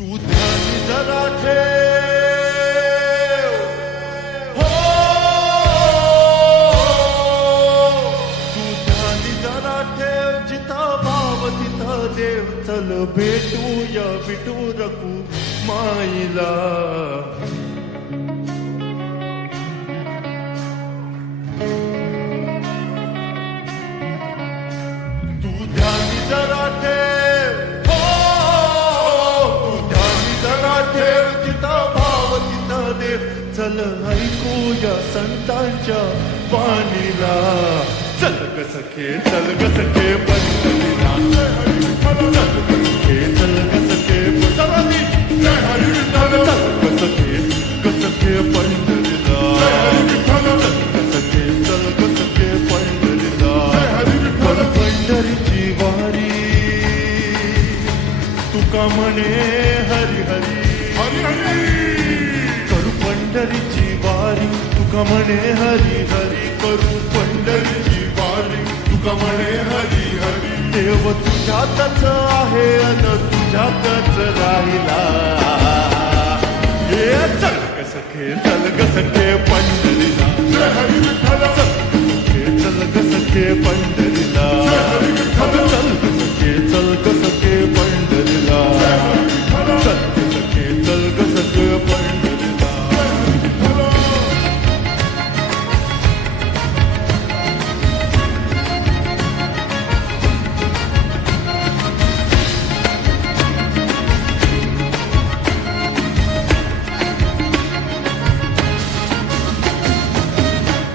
तू ध्यान जरा ठेव हो, तू ध्यान जरा ठेव, जिथं भाव तिथं देव. चल भेटूया विठू रखू माईला. तू ध्यान जरा ठेव हो, तू ध्यान जरा ठेव, जिथं भाव तिथं देव. चल ऐकूया संतांच्या वाणीला. चल ग सखे, चल ग सखे पंढरीला. चल ग सखे, चल ग सखे पंढरीला. चल ग सखे, ग सखे पंढरीला. चल ग सखे, चल ग सखे पंढरीला. पंढरीची वारी तुका म्हणे हरी हरी हरी हरी. करू पंढरीची वारी तुका म्हणे हरी हरी. करू पंढरीची वारी तुका म्हणे हरी हरी. देव तुझ्यातच आहे अन तुझ्यातच राहिला. हे चल ग सखे, चल ग सखे पंढरीला. चल ग सखे, चल ग सखे पंढरीला. चल ग सखे, चल ग सखे पंढरीला. चल ग सखे, चल ग सखे पंढरीला.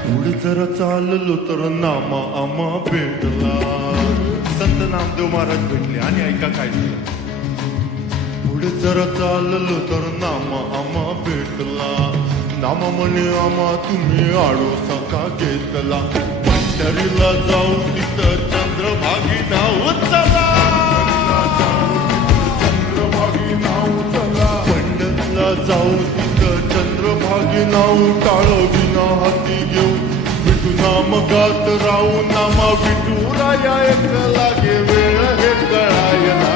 पुढे जरा चाललो तर नामा आम्हा भेटला. संत नामदेव महाराज भेटले आणि ऐका काय झालं. पुढे जरा चाललो तर नामा आम्हा भेटला. नामा म्हणे आम्हा तुम्ही आडो सखा घेतला. पंढरीला जाऊ तिथं चंद्रभागी नाव चला. चंद्रभागी नाव चला. पंढरीला जाऊ तिथं चंद्रभागी नाव. टाळ विना हाती घेऊ विठू नाम गात राहू. नामा विठू राया एक लागे वेळ हे कळायला.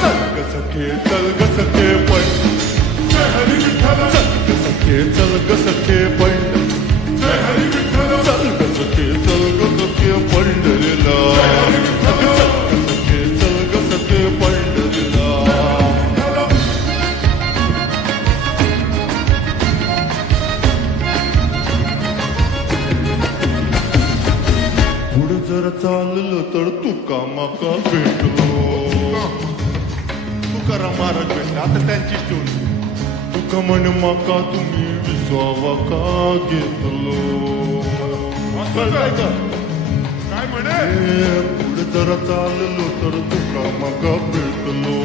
चल ग सखे, चल ग सखे पंढरी. चल ग सखे, चल ग सखे पंढरी. चल ग सखे, चल ग सखे पंढरीला. चल ग सखे, चल ग सखे पंढरीला. पुढे जर चाललं तर तुका माका भेटलो. तुकाराम महाराज भेटले. आता त्यांची स्टोरी. तुका म्हण माका तुम्ही विसवावा का घेतलो. काय म्हणे. पुढे जरा चाललो तर तुका माका भेटलो.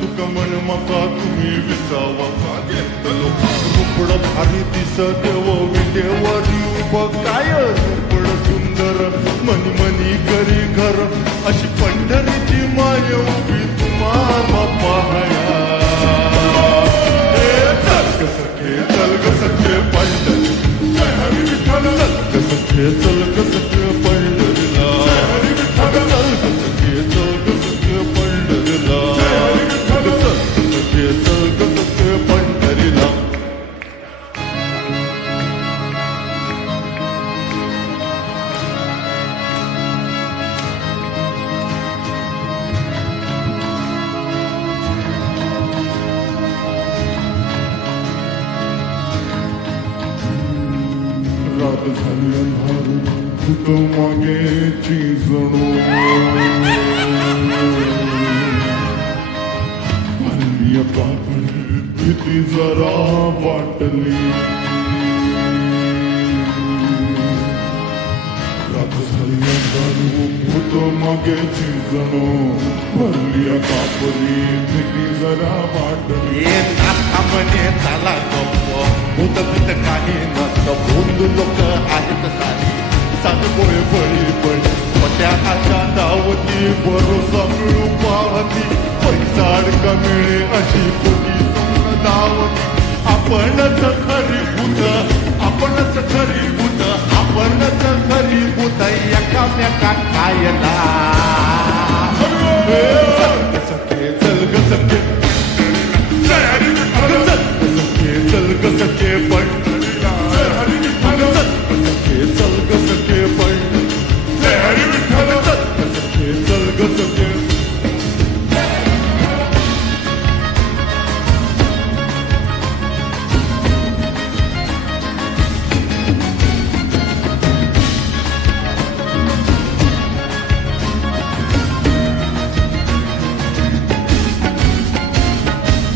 तुका म्हण माका तुम्ही विसावा का घेतलो. रुपड भारी दिस देव विटेवरी उभं काय. रुपड सुंदर मनी मनी करी घर. अशी पंढरीची माय उभी तुम्हाला पाहया. चल ग सखे, चल ग सखे पंढरी. चल ग सखे, चल ग सखे पंढरीला. चल ग सखे, चल ग सखे पंढरीला. चल ग सखे, चल ग सखे पंढरीला. रात झाली अंधारू भूत मागेची जणू. हल्ली कापडी भीती जरा वाटली. रात झाली अंधारू भूत मागेची जणू. हल्ली कापडी भीती जरा वाटली. म्हणे चला गप्प भूत भूत काही नसतं. बोंदू लोक आहेत सारी सातपोळे बळी बळी. मोठ्या हाता दावती भरोसा मिळू पाहती. पैसा अडका मिळे अशी पोटी समज दावती. आपणच खरी भूत, आपणच खरी भूत, आपणच खरी भूत. एकामेका खायला. सखे चल चल ग सखे अगं चल ग सखे पंढरीला अगं चल ग सखे पंढरीला चल ग सखे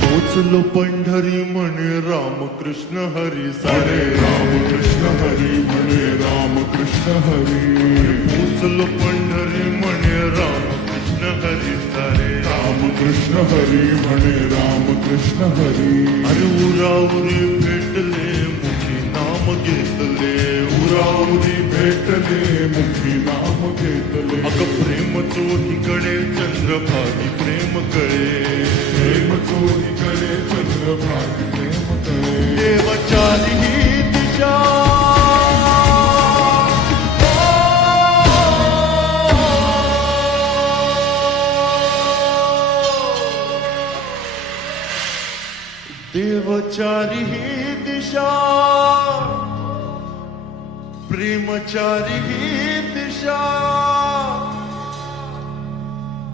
पोचलो पंढरी म्हणे रामकृष्ण हरी सारे रामकृष्ण हरी म्हणे रामकृष्ण हरी पोचलो पंढरी म्हणे रामकृष्ण हरी सारे रामकृष्ण हरी म्हणे रामकृष्ण हरी अरे उराउरी भेटले मुखी नाम घेतले उरावरी भेटले मुखी नाम घेतले अग प्रेम चोहीकडे चंद्रभागी प्रेम कळे प्रेम चोहीकडे चंद्रभागी प्रेम कळे देवाचारी ही दिशा देवचारी ही दिशा प्रेमचारी ही दिशा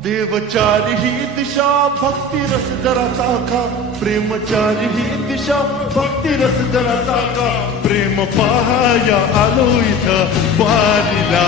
देवचारी ही दिशा भक्ती रस जरा चाखा प्रेमचारी ही दिशा भक्ती रस जरा चाखा प्रेम पहाया आलो इथं वारीला